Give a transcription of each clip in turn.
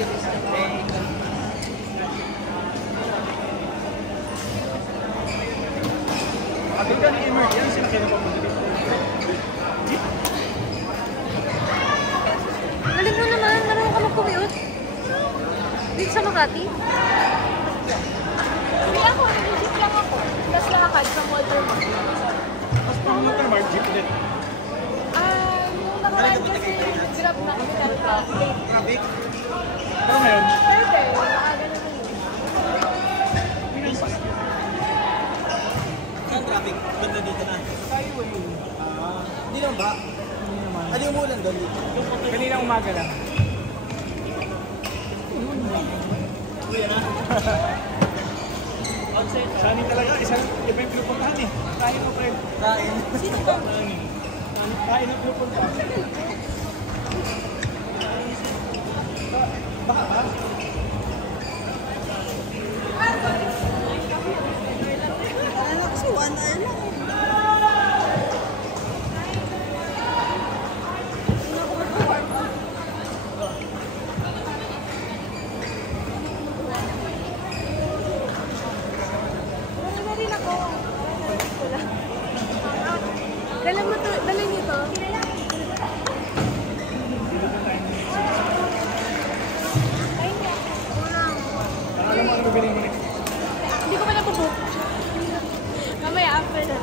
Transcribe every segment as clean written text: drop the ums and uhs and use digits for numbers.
Ating ka ni emergency na kayo pa Galing mo naman, marunong ka mag-commute. Dito sa Makati. Hindi ako, nag-jeep lang ako. Tapos lakad sa Walter Mart. Mas pang Walter Mart, jeep ulit. Nung nakaraan kasi grab na kami at traffic. Traffic? Pero ngayon? Pwede, maaga na yun. Saan traffic? Banda dito na. Highway. Hindi naman ba? Ano yung umulan doon dito? Kanina umaga lang. Kuya na. Sani talaga, isang iba yung pinupuntahan eh. Kain mo, friend. Kain. Sino ba? Kain ang pinupuntahan. Baka ba? Ano kasi 1 hour lang. Dala niyo to. Alam mo ano bibiling mo next? Hindi ko pa nabubook. Mamaya, after na.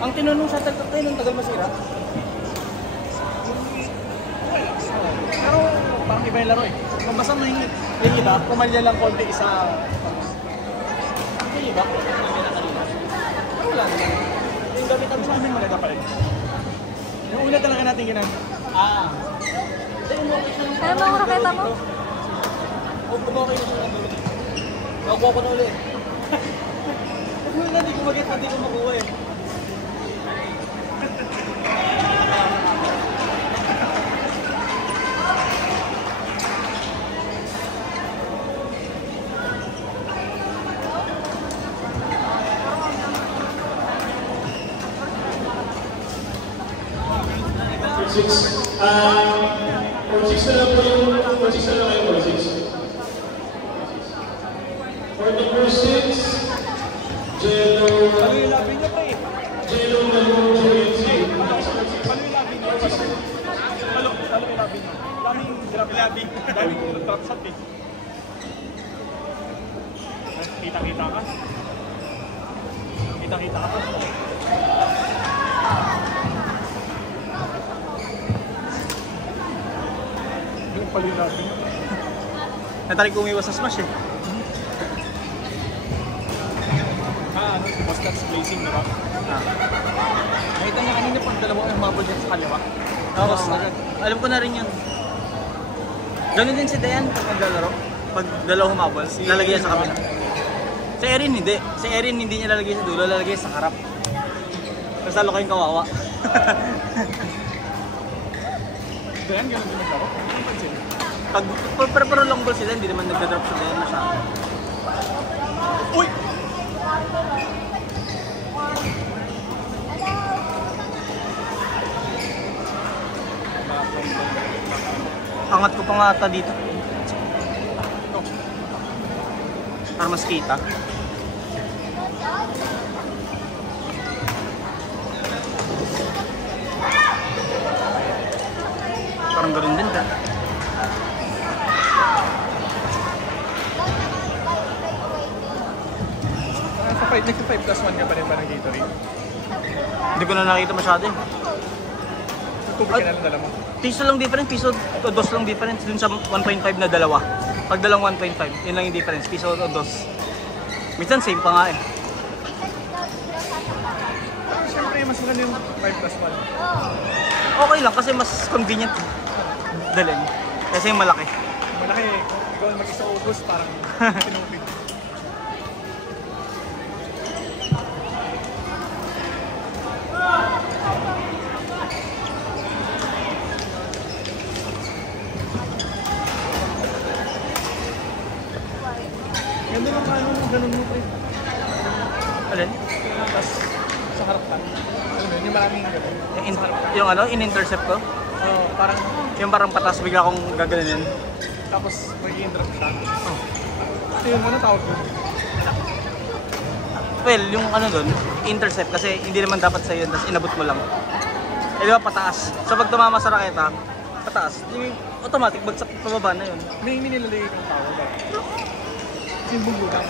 Ang tinanong sa tagal ng tagal masira. Pero parang iba yung laro eh. Kung basta may iba, pumalya lang konti isa. May iba? Pero wala naman. Yung gamit ang sa amin maganda pa rin. Yung una talaga natin ginagawa. Kaya mo ang raketa mo? Kumawa kayo sa dulo. Nakuha ko na ulit. Kung na hindi ko mag-get, hindi ko makuha eh. For 6 na lang po yung, for 6 na lang kayo, for 6. For the first 6, Jello, Ano yung labi niya pa eh? Jello na po yung Ano yung labi niya? Ano yung labi niya? Daming grabe labi. Daming trap shot eh. Kita-kita ka? Kita-kita ka? Yung pala yung labi niya. Natarik ko umiwas sa smash eh. Ano? Bastard's placing, di ba? Nakita niya kanina pag dalawa ang mabol dyan sa kaliwa. Tapos, alam ko na rin yun. Ganun din si Dayan pag naglalaro. Pag dalawa humabol, lalagay niya sa kabila. Si Erin hindi. Si Erin hindi niya lalagay sa dulo, lalagay sa harap. Tapos lalo kayong kawawa. Dayan, ganun din naglaro. Pag pero long ball sila, hindi naman nagda-drop sa Dayan masyado. Uy! Angat ko pa nga ata dito. Para mas kita. Parang ganoon din ka. Sa 5 plus 1 ka pa rin parang Gatorade. Hindi ko na nakita masyado eh. Tubig ka na lang dala mo. Piso lang difference, piso o dos lang difference dun sa 1.5 na dalawa. Pag dalawang 1.5, yun lang yung difference, piso o dos. Minsan same pa nga eh. Siyempre, mas maganda yung 5 plus 1. Okay lang kasi mas convenient dalhin. Kasi yung malaki. Malaki, kung ikaw mag-isa ubos, parang tinupig. ganun mo pre. Alin? Tapos sa harap ka. Alam mo yun, yung maraming ganun. Yung ano, in-intercept ko? Oo, parang Yung parang patas, bigla akong gaganin. tapos may i-drop siya. Ito yung ano tawag doon. Well, yung ano doon, intercept kasi hindi naman dapat sa'yo yun, tapos inabot mo lang. Eh di ba pataas? So pag tumama sa raketa, pataas. Yung automatic, bagsak pababa na yun. May nilalagay kang tawag ba? Simbong lang.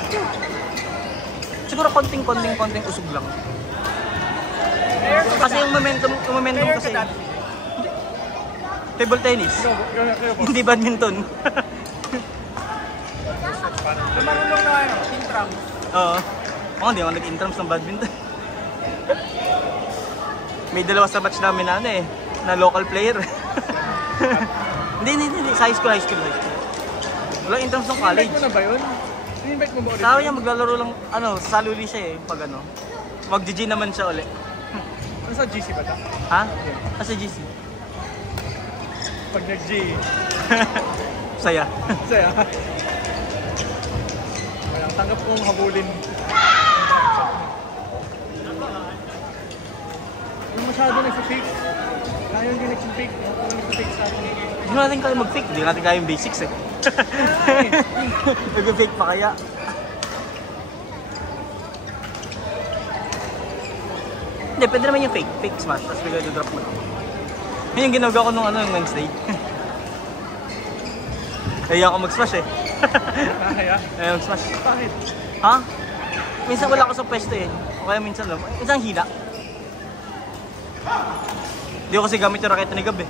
Siguro konting usog lang. Kasi yung momentum kasi. Table tennis. Hindi badminton. Marunong na kayo, intram. Oo. Oo, hindi ako nag-intrams ng badminton. May dalawa sa batch namin na ano eh, na local player. Hindi. Sa high school. Walang intrams ng college. In-invite mo na ba yun? In-invite mo ba ulit? Sabi niya maglalaro lang, sasali uli siya eh, pag mag-GG naman siya uli. Ano sa GC ba ito? Ha? Sa GC. Pag nag-G. Saya. Saya. Walang tanggap kong habulin. Yung masyado nag-fake. Ayaw hindi nag-fake. Yung nag-fake sa atin. Hindi natin kaya mag-fake, hindi natin kaya yung basics eh. Nag-fake pa kaya. Hindi, pwede naman yung fake smash, tapos bigla i-drop mo lang. Yun yung ginagawa ko nung yung Wednesday. Kaya ako mag-smash eh. Kaya? Kaya mag-smash. Bakit? Ha? Minsan wala ako sa pwesto eh. O kaya minsan hina. Hindi ko kasi gamit yung raketa ni Gab eh.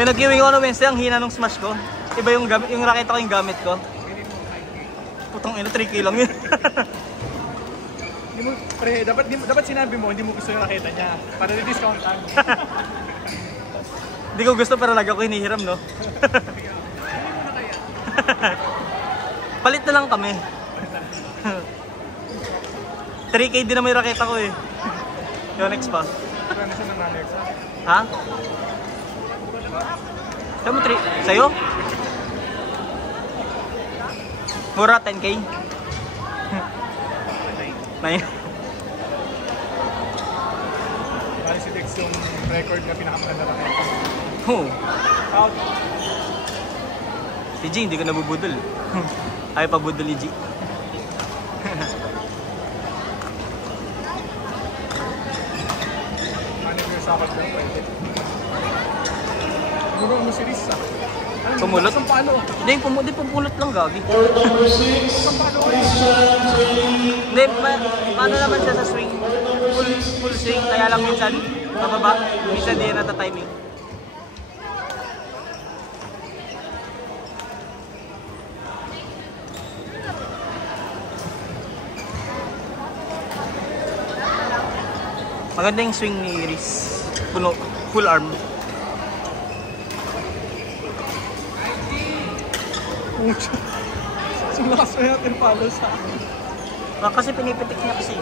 May nag-giving ako na Wednesday, ang hina nung smash ko. Iba yung raketa ko yung gamit ko. Putang ina, 3K lang yun. Hindi mo, pre, dapat sinabi mo, hindi mo gusto yung raketa niya. Para di-discountan. Hindi ko gusto pero lagi ako hinihiram, no? Palit na lang kami. 3K din na may raketa ko eh. Yonex pa. Ano siya ng Nanex? Ha? Sa'yo mo 3? Sa'yo? Mura 10K? May. Bali si Dex yung record na pinakamaganda raketa. Oo. Out. Si G, hindi ko nabubudol. Ayaw pa budol ni G. Manager sa akin lang pwede. Muro mo si Riz ah. Ano, Pumulot? Isang palo. Hindi, pumulot lang gagi. Isang palo. Hindi, paano naman siya sa swing? Full swing, kaya lang minsan mababa, minsan di yan nata-timing. Maganda yung swing ni Riz. Full arm. Sumakas mo natin palo sa akin. Kasi pinipitik niya kasi.